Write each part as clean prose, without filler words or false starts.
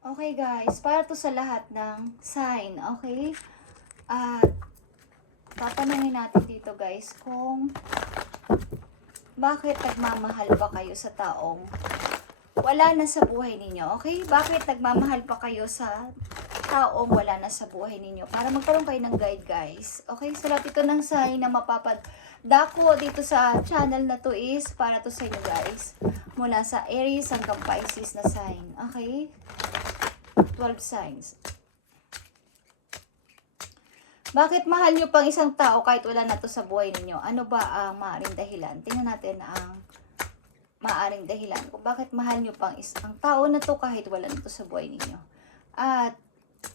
Okay guys, para to sa lahat ng sign, okay? At tatanungin natin dito guys kung bakit nagmamahal pa kayo sa taong wala na sa buhay ninyo, okay? Bakit nagmamahal pa kayo sa taong wala na sa buhay ninyo? Para magkaroon kayo ng guide guys, okay? Sa lahat ito ng sign na mapapadako dito sa channel na to is para to sa inyo guys. Mula sa Aries hanggang Pisces na sign, okay? 12 signs. Bakit mahal nyo pang isang tao kahit wala na to sa buhay ninyo? Ano ba ang maaaring dahilan? Tingnan natin ang maaaring dahilan kung bakit mahal nyo pang isang tao na to kahit wala na to sa buhay ninyo. At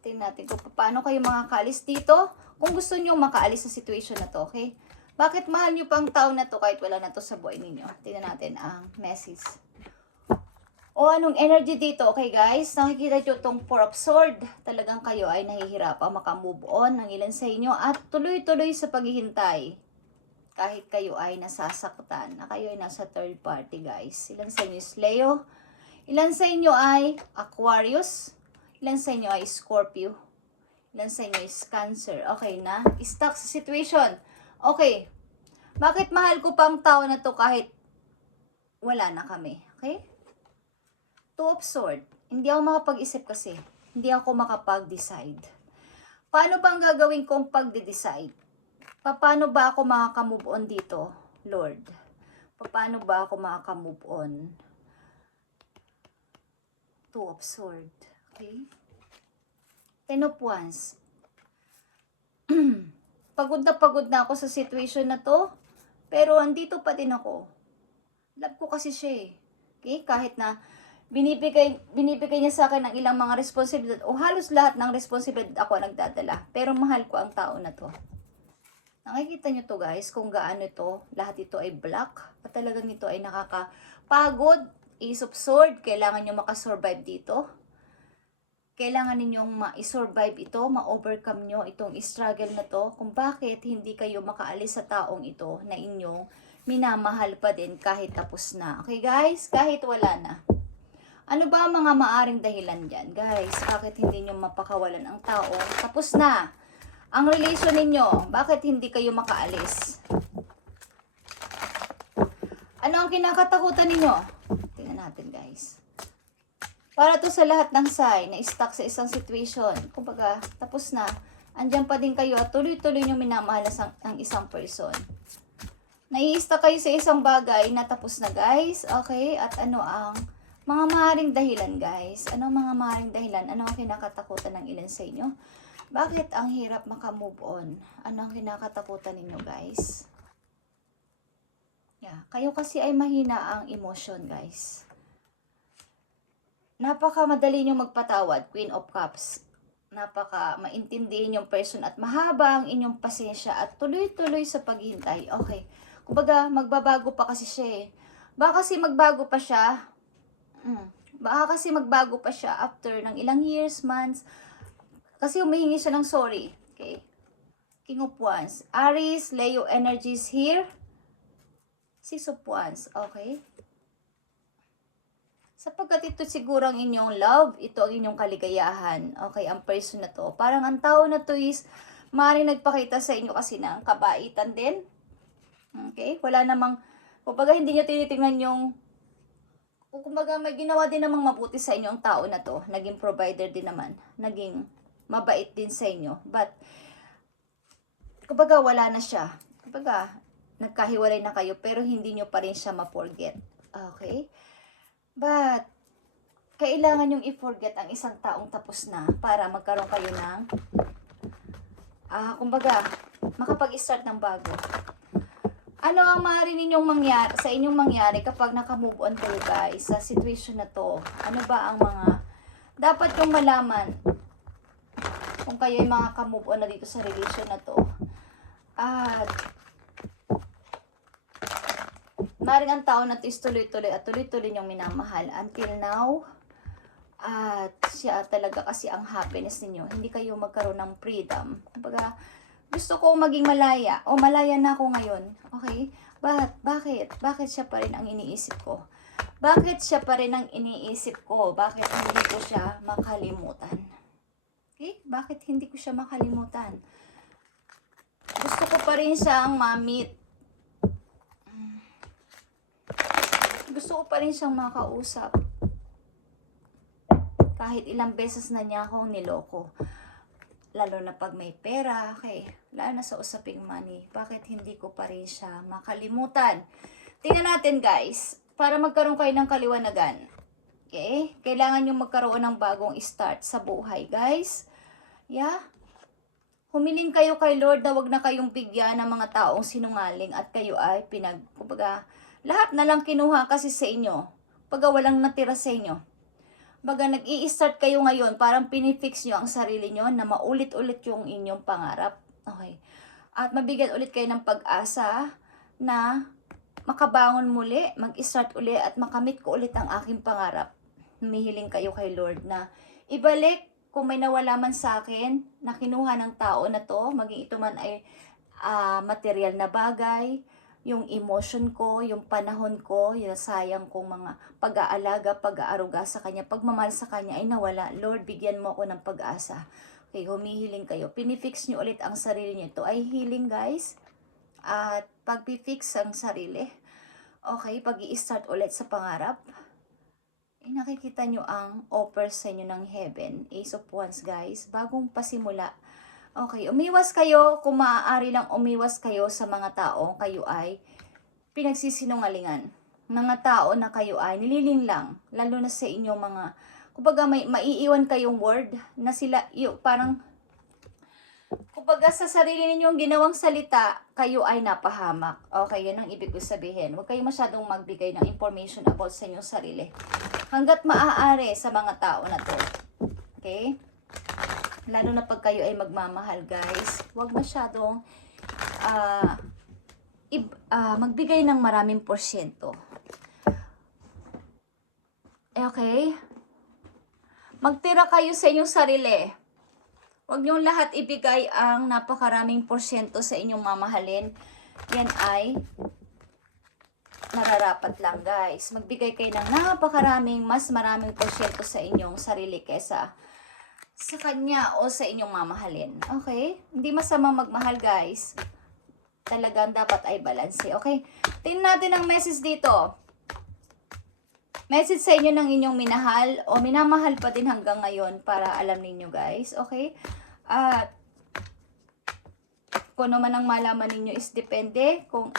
tingnan natin kung paano kayo makakaalis dito. Kung gusto nyo makaalis sa situation na to, okay? Bakit mahal nyo pang tao na to kahit wala na to sa buhay ninyo? Tingnan natin ang message. O anong energy dito, okay guys? Nakikita nyo itong Four of Swords. Talagang kayo ay nahihirapang makamove on ng ilan sa inyo at tuloy-tuloy sa paghihintay. Kahit kayo ay nasasaktan, na kayo ay nasa third party guys. Ilan sa inyo is Leo, ilan sa inyo ay Aquarius, ilan sa inyo ay Scorpio, ilan sa inyo is Cancer. Okay na? Stuck sa situation. Okay. Bakit mahal ko pang tao na to kahit wala na kami? Okay? Two of Swords. Hindi ako makapag-isip kasi. Hindi ako makapag-decide. Paano bang gagawin kong pag-decide? Paano ba ako makaka-move on dito, Lord? Paano ba ako makaka-move on? Two of Swords. Okay? Ten of Wands. Pagod na ako sa situation na to. Pero andito pa din ako. Love ko kasi siya eh. Okay? Kahit na binibigay niya sa akin ng ilang mga responsibilidad o halos lahat ng responsibilidad ako nagdadala. Pero mahal ko ang tao na to. Nakikita nyo to guys kung gaano ito. Lahat ito ay black. At talagang ito ay nakakapagod. Ace of Sword. Kailangan nyo makasurvive dito. Kailangan ninyong ma-survive ito. Ma-overcome nyo itong struggle na to. Kung bakit hindi kayo makaalis sa taong ito na inyong minamahal pa din kahit tapos na. Okay guys? Kahit wala na. Ano ba ang mga maaring dahilan dyan, guys? Bakit hindi nyo mapakawalan ang tao? Tapos na ang relation ninyo. Bakit hindi kayo makaalis? Ano ang kinakatakutan ninyo? Tingnan natin, guys. Para to sa lahat ng sign na stuck sa isang situation. Kumbaga, tapos na. Andyan pa din kayo at tuloy-tuloy nyo minamahal ang isang person. Nai-stuck kayo sa isang bagay na tapos na, guys. Okay? At ano ang mga maaaring dahilan guys? Ano mga maaaring dahilan? Ano ang kinakatakutan ng ilan sa inyo? Bakit ang hirap makamove on? Ano ang kinakatakutan ninyo guys? Yeah. Kayo kasi ay mahina ang emotion guys. Napaka madali nyo magpatawad, Queen of Cups. Napaka maintindihin yung person at mahaba ang inyong pasensya at tuloy-tuloy sa paghihintay. Okay. Kumbaga, magbabago pa kasi siya eh. Baka kasi magbago pa siya. Baka kasi magbago pa siya after ng ilang years, months. Kasi humihingi siya ng sorry. Okay? King of Wands. Aries, Leo energies here. Six of Wands. Okay? Sapagkat ito siguro ang inyong love, ito ang inyong kaligayahan. Okay? Ang person na to. Parang ang tao na to is maaaring nagpakita sa inyo kasi ng kabaitan din. Okay? Wala namang, kumbaga hindi nyo tinitingnan yung kumbaga may ginawa din namang mabuti sa inyo ang tao na to. Naging provider din naman. Naging mabait din sa inyo. But, kumbaga wala na siya. Kumbaga, nagkahiwalay na kayo pero hindi nyo pa rin siya ma-forget. Okay? But, kailangan yung i-forget ang isang taong tapos na para magkaroon kayo ng kumbaga, makapag-start ng bago. Ano ang maaari ninyong mangyari, sa inyong mangyari kapag naka-move on kayo guys sa situation na to? Ano ba ang mga dapat yung malaman kung kayo ay makaka-move on na dito sa relation na to? At maaaring ang tao na to is tuloy-tuloy at tuloy-tuloy niyong minamahal until now. At siya talaga kasi ang happiness ninyo. Hindi kayo magkaroon ng freedom. Kumbaga, gusto ko maging malaya. O malaya na ako ngayon. Okay? But, bakit? Bakit siya pa rin ang iniisip ko? Bakit siya pa rin ang iniisip ko? Bakit hindi ko siya makalimutan? Okay? Bakit hindi ko siya makalimutan? Gusto ko pa rin siyang ma-meet. Gusto ko pa rin siyang makausap. Kahit ilang beses na niya akong niloko. Lalo na pag may pera, okay. Lalo na sa usaping money. Bakit hindi ko pa rin siya makalimutan? Tingnan natin guys. Para magkaroon kayo ng kaliwanagan. Okay? Kailangan nyo magkaroon ng bagong start sa buhay, guys. Yeah? Humiling kayo kay Lord na wag na kayong bigyan ng mga taong sinungaling at kayo ay kumbaga, lahat na lang kinuha kasi sa inyo. Pagka walang natira sa inyo. Baga nag-i-start kayo ngayon, parang pinifix nyo ang sarili nyo na maulit-ulit yung inyong pangarap. Okay? At mabigyan ulit kayo ng pag-asa na makabangon muli, mag-start uli at makamit ko ulit ang aking pangarap. Humihiling kayo kay Lord na ibalik kung may nawala man sa akin na kinuha ng tao na to, maging ito man ay material na bagay, yung emotion ko, yung panahon ko, yung sayang kong mga pag-aalaga, pag-aaruga sa Kanya, pagmamahal sa Kanya ay nawala. Lord, bigyan mo ako ng pag-asa. Okay, humihiling kayo. Pinifix nyo ulit ang sarili nyo. Ito ay healing, guys. At pag-fix ang sarili. Okay, pag-i-start ulit sa pangarap. Nakikita nyo ang offer sa inyo ng heaven. Ace of Wands, guys. Bagong pasimula. Okay, umiwas kayo. Kung maaari lang umiwas kayo sa mga tao, kayo ay pinagsisinungalingan. Mga tao na kayo ay nililing lang. Lalo na sa inyong mga, kumbaga may maiiwan kayong word na sila, parang, kumbaga sa sarili ninyong ginawang salita, kayo ay napahamak. Okay, yan ang ibig ko sabihin. Huwag kayo masyadong magbigay ng information about sa inyong sarili. Hanggat maaari sa mga tao na to. Okay? Lalo na pag kayo ay magmamahal, guys. Huwag masyadong magbigay ng maraming porsyento. Okay? Magtira kayo sa inyong sarili. Huwag niyong lahat ibigay ang napakaraming porsyento sa inyong mamahalin. Yan ay nararapat lang, guys. Magbigay kayo ng napakaraming, mas maraming porsyento sa inyong sarili kesa sa Kanya o sa inyong mamahalin. Okay? Hindi masama magmahal, guys. Talagang dapat ay balanse. Okay? Tingnan natin ang message dito. Message sa inyo ng inyong minahal o minamahal pa din hanggang ngayon para alam ninyo, guys. Okay? At kung naman ang malaman ninyo is depende kung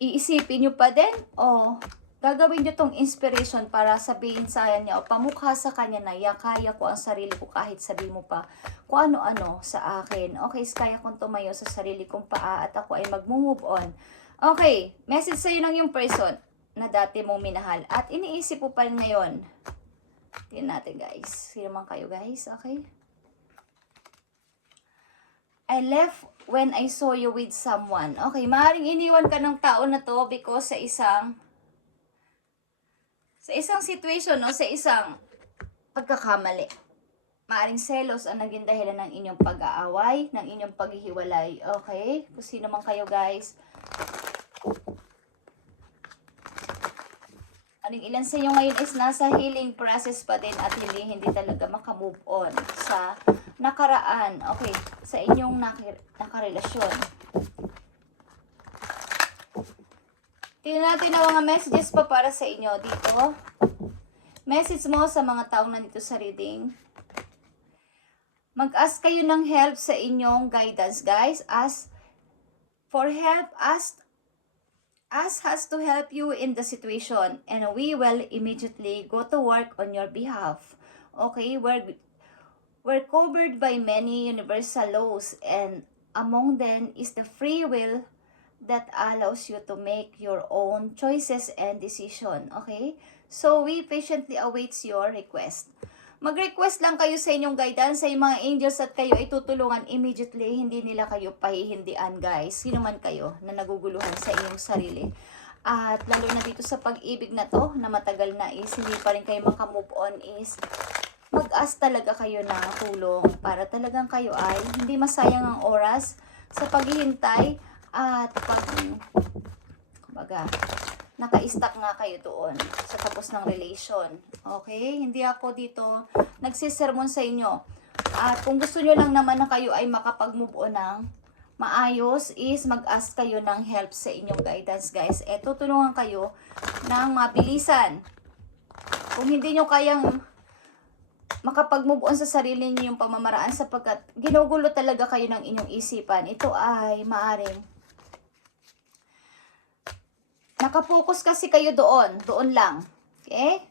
iisipin nyo pa din o gagawin nyo tong inspiration para sabihin sa kanya o pamukha sa kanya na kaya ko ang sarili ko kahit sabi mo pa kung ano-ano sa akin. Okay, kaya kong tumayo sa sarili kong paa at ako ay mag-move on. Okay, message sa'yo ng yung person na dati mong minahal at iniisip mo pa rin ngayon. Tingnan natin, guys. Sino man kayo, guys? Okay? I left when I saw you with someone. Okay, maaaring iniwan ka ng tao na to because sa isang situation, no? Sa isang pagkakamali. Maaaring selos ang naging dahilan ng inyong pag-aaway, ng inyong paghihiwalay. Okay? Kung sino man kayo, guys. Aling ilan sa inyo ngayon is nasa healing process pa din at hindi talaga makamove on sa nakaraan. Okay, sa inyong nakarelasyon. Tingnan natin ang mga messages pa para sa inyo dito. Message mo sa mga taong nandito sa reading. Mag-ask kayo ng help sa inyong guidance, guys. Ask for help. Ask has to help you in the situation and we will immediately go to work on your behalf. Okay, we're covered by many universal laws and among them is the free will that allows you to make your own choices and decision. Okay, so we patiently awaits your request. Mag-request lang kayo sa inyong guidance, sa mga angels at kayo ay tutulungan immediately. Hindi nila kayo pahihindian, guys. Sino man kayo na naguguluhan sa inyong sarili. At lalo na dito sa pag-ibig na to, na matagal na is hindi pa rin kayo makamove on is mag-ask talaga kayo ng tulong para talagang kayo ay hindi masayang ang oras sa paghihintay at kumbaga, naka-stuck nga kayo doon sa tapos ng relation. Okay? Hindi ako dito nagsisermon sa inyo. At kung gusto nyo lang naman na kayo ay makapag-move on ng maayos, is mag-ask kayo ng help sa inyong guidance, guys. Tutulungan kayo ng mabilisan. Kung hindi nyo kayang makapag-move on sa sarili niyo yung pamamaraan sapagkat ginugulo talaga kayo ng inyong isipan, ito ay maaring nakapokus kasi kayo doon lang. Okay?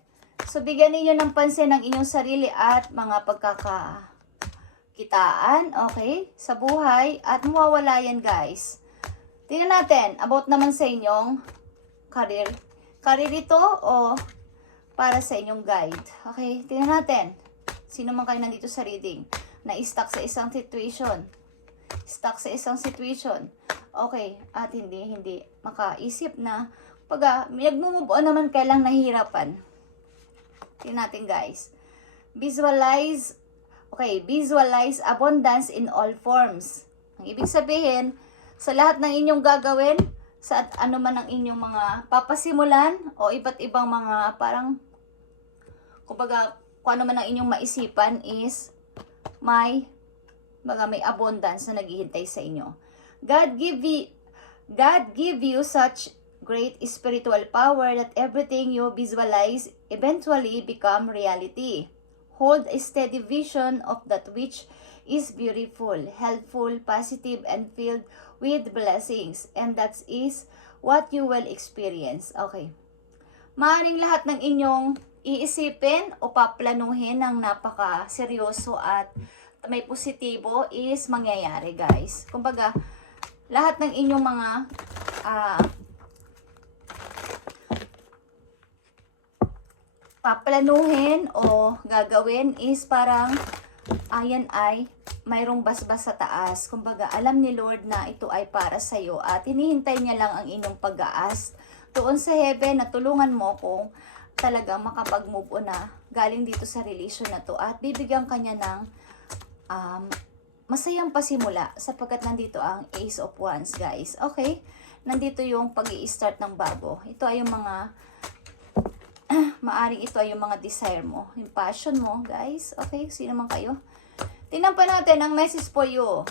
So, bigyan niyo ng pansin ng inyong sarili at mga pagkakakitaan, okay, sa buhay at mawawala yan, guys. Tingnan natin, about naman sa inyong career. Career ito o para sa inyong guide. Okay, tingnan natin. Sino man kayo nandito sa reading na stuck sa isang situation. Stuck sa isang situation. Okay, at hindi makaisip na pag nag-move on naman kailang nahihirapan. Tingnan natin, guys. Visualize abundance in all forms. Ang ibig sabihin, sa lahat ng inyong gagawin, sa ano man ang inyong mga papasimulan o iba't ibang mga parang kumbaga kung ano man ang inyong maisipan is may abundance na naghihintay sa inyo. God give you such great spiritual power that everything you visualize eventually become reality. Hold a steady vision of that which is beautiful, helpful, positive, and filled with blessings. And that is what you will experience. Okay. Maaaring lahat ng inyong iisipin o paplanuhin ng napaka-seryoso at may positibo is mangyayari, guys. Kumbaga, lahat ng inyong mga paplanuhin o gagawin is parang ayan ay mayroong basbas sa taas. Kumbaga, alam ni Lord na ito ay para sa'yo at hinihintay niya lang ang inyong pag-aas doon sa heaven na tulungan mo kung talagang makapag-move on na galing dito sa relation na to at bibigyan kanya ng masayang pasimula sapagkat nandito ang Ace of Wands, guys. Okay? Nandito yung pag-i-start ng bago. Ito ay yung mga maaring ito ay yung mga desire mo, yung passion mo, guys. Okay? Sino man kayo? Tingnan pa natin ang message for you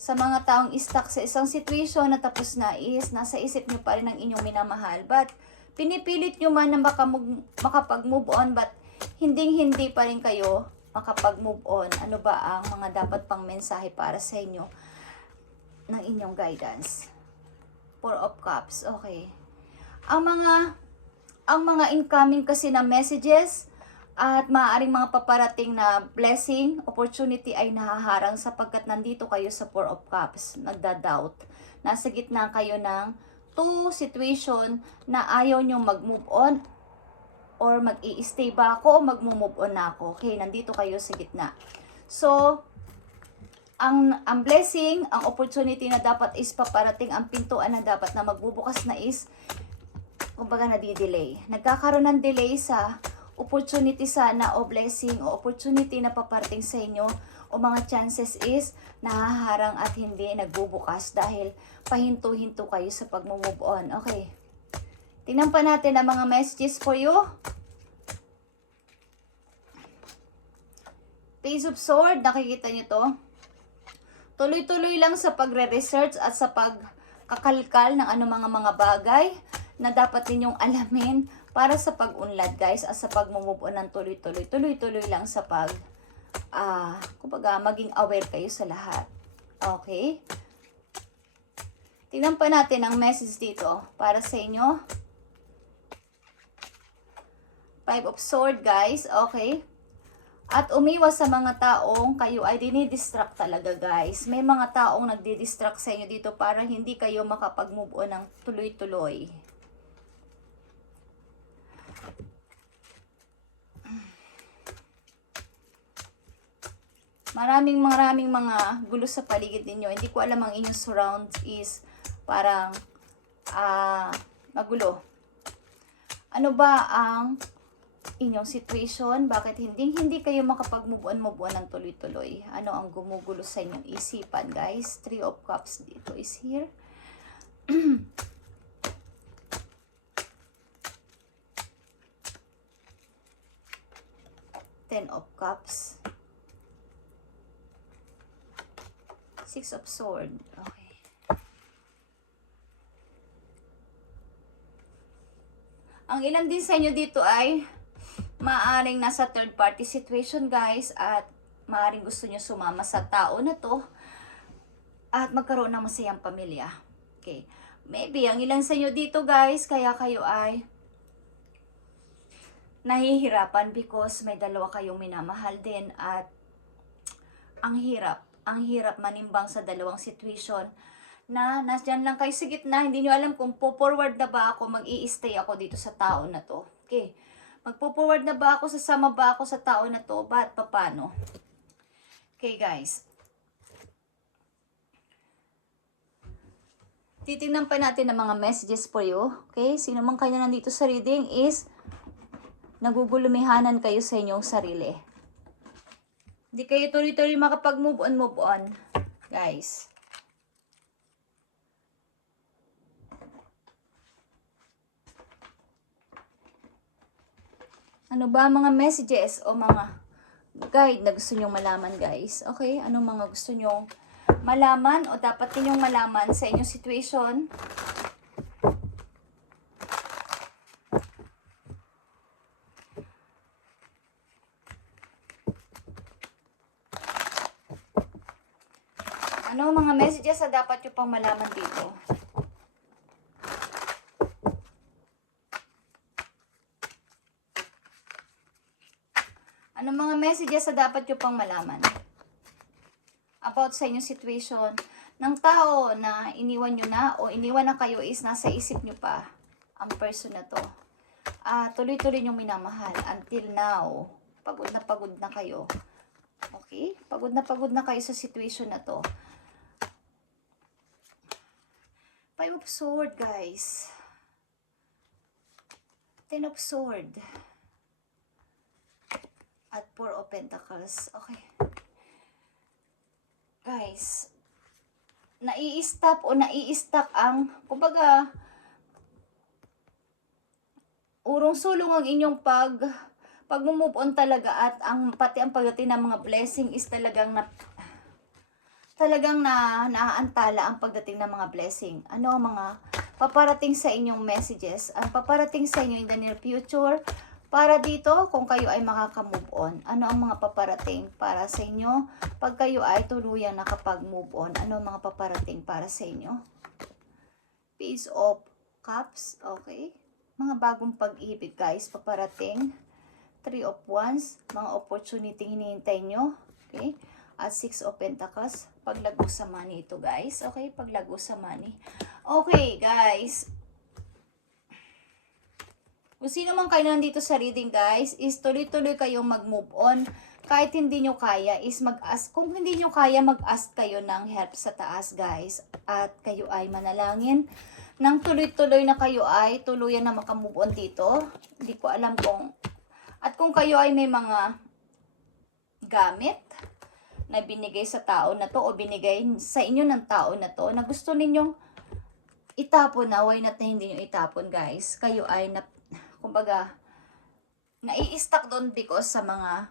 sa mga taong stuck sa isang situation na tapos na is nasa isip nyo pa rin ang inyong minamahal but pinipilit nyo man na makapag-move on but hindi pa rin kayo makapag-move on. Ano ba ang mga dapat pang mensahe para sa inyo ng inyong guidance? Four of Cups. Okay. Ang mga incoming kasi na messages at maaaring mga paparating na blessing, opportunity ay nahaharang sapagkat nandito kayo sa Four of Cups. Nagda-doubt. Nasa gitna kayo ng two situation na ayaw nyo mag-move on or mag-i-stay ba ako o mag-move on na ako. Okay, nandito kayo sa gitna. So, ang blessing, ang opportunity na dapat is paparating, ang pintuan na dapat na magbubukas na is, kumbaga nadidelay. Nagkakaroon ng delay sa opportunity sana o blessing o opportunity na paparating sa inyo o mga chances is nahaharang at hindi nagbubukas dahil pahinto-hinto kayo sa pag-move on. Okay. Tingnan pa natin ang mga messages for you. Page of Swords, nakikita nyo to. Tuloy-tuloy lang sa pagre-research at sa pagkakalkal ng mga bagay na dapat ninyong alamin para sa pag-unlad, guys, at sa pag-move on ng tuloy-tuloy. Tuloy-tuloy lang sa kumbaga, maging aware kayo sa lahat. Okay? Tingnan pa natin ang message dito para sa inyo. Five of Swords, guys. Okay? At umiwas sa mga taong kayo ay dinidistract talaga, guys. May mga taong nagdidistract sa inyo dito para hindi kayo makapag-move on ng tuloy-tuloy. Maraming mga gulo sa paligid ninyo. Hindi ko alam ang inyong surround is parang magulo. Ano ba ang inyong situation? Bakit hindi kayo makapag-move on ng tuloy-tuloy? Ano ang gumugulo sa inyong isipan, guys? Three of Cups dito is here. Ten of Cups. Six of Swords. Okay. Ang ilan din sa inyo dito ay maaring nasa third party situation, guys, at maaring gusto nyo sumama sa tao na to at magkaroon ng masayang pamilya. Okay. Maybe ang ilan sa inyo dito, guys, kaya kayo ay nahihirapan because may dalawa kayong minamahal din at ang hirap manimbang sa dalawang situation na nasyan lang kayo sa gitna, hindi nyo alam kung po-forward na ba ako, mag-i-stay ako dito sa tao na to. Okay. Magpo-forward na ba ako, sasama ba ako sa tao na to, ba at paano? Okay, guys. Titingnan pa natin ang mga messages for you. Okay? Sino man kayo nandito sa reading is nagugulumihanan kayo sa inyong sarili. Hindi kayo tuloy-tuloy makapag-move on, guys. Ano ba mga messages o mga guide na gusto nyong malaman, guys? Okay? Anong mga gusto nyong malaman o dapat ninyong malaman sa inyong situation? Ano mga messages na dapat nyo pang malaman dito? Ano mga messages na dapat nyo pang malaman about sa inyong situation ng tao na iniwan nyo na o iniwan na kayo is nasa isip nyo pa ang person na to. Tuloy-tuloy nyong minamahal until now. Pagod na kayo. Okay? Pagod na kayo sa situation na to. Five of Swords, guys. Ten of Swords. At Four of Pentacles. Okay. Guys, nai-stop o nai-stuck ang, kumbaga, urong-sulong ang inyong pag-move on talaga at pati ang pagdating ng mga blessing is talagang naaantala ang pagdating ng mga blessing. Ano ang mga paparating sa inyong messages? Ang paparating sa inyo in the near future para dito kung kayo ay makaka-move on. Ano ang mga paparating para sa inyo pag kayo ay tuluyang nakapag-move on? Ano ang mga paparating para sa inyo? Page of Cups. Okay. Mga bagong pag-ibig, guys, paparating. Three of Wands. Mga opportunity hinihintay nyo. Okay. At Six of Pentacles. Paglago sa money ito, guys. Okay. Paglago sa money. Okay, guys. Kung sino man kayo nandito sa reading, guys, is tuloy-tuloy kayong mag-move on. Kahit hindi nyo kaya, is mag-ask. Kung hindi nyo kaya, mag-ask kayo ng help sa taas, guys. At kayo ay manalangin. Nang tuloy-tuloy na kayo ay tuluyan na makamove on dito. Hindi ko alam kung... At kung kayo ay may mga gamit na binigay sa tao na to o binigay sa inyo ng tao na to na gusto ninyong itapon na, why not na hindi nyo itapon, guys? Kayo ay kumbaga, nai-stuck doon because sa mga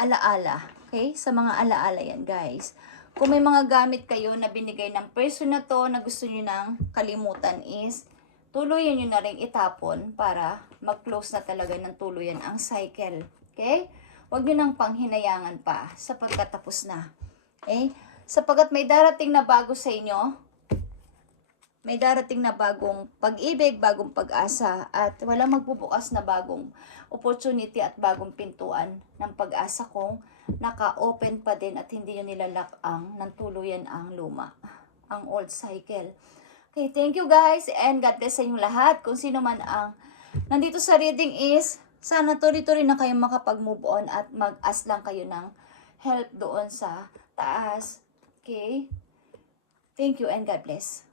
alaala. Okay? Sa mga alaala yan, guys. Kung may mga gamit kayo na binigay ng person na to na gusto nyo nang kalimutan is, tuluyan nyo na rin itapon para mag-close na talaga ng tuluyan ang cycle. Okay? Huwag nyo nang panghinayangan pa sa pagkatapos na. Okay? Sapagat may darating na bago sa inyo, may darating na bagong pag-ibig, bagong pag-asa, at walang magbubukas na bagong opportunity at bagong pintuan ng pag-asa kung naka-open pa din at hindi nyo nilalak ng tuluyan ang luma, ang old cycle. Okay, thank you, guys, and God bless sa inyong lahat. Kung sino man ang nandito sa reading is, sana tuloy-tuloy na kayong makapag-move on at mag-ask lang kayo ng help doon sa taas. Okay? Thank you and God bless.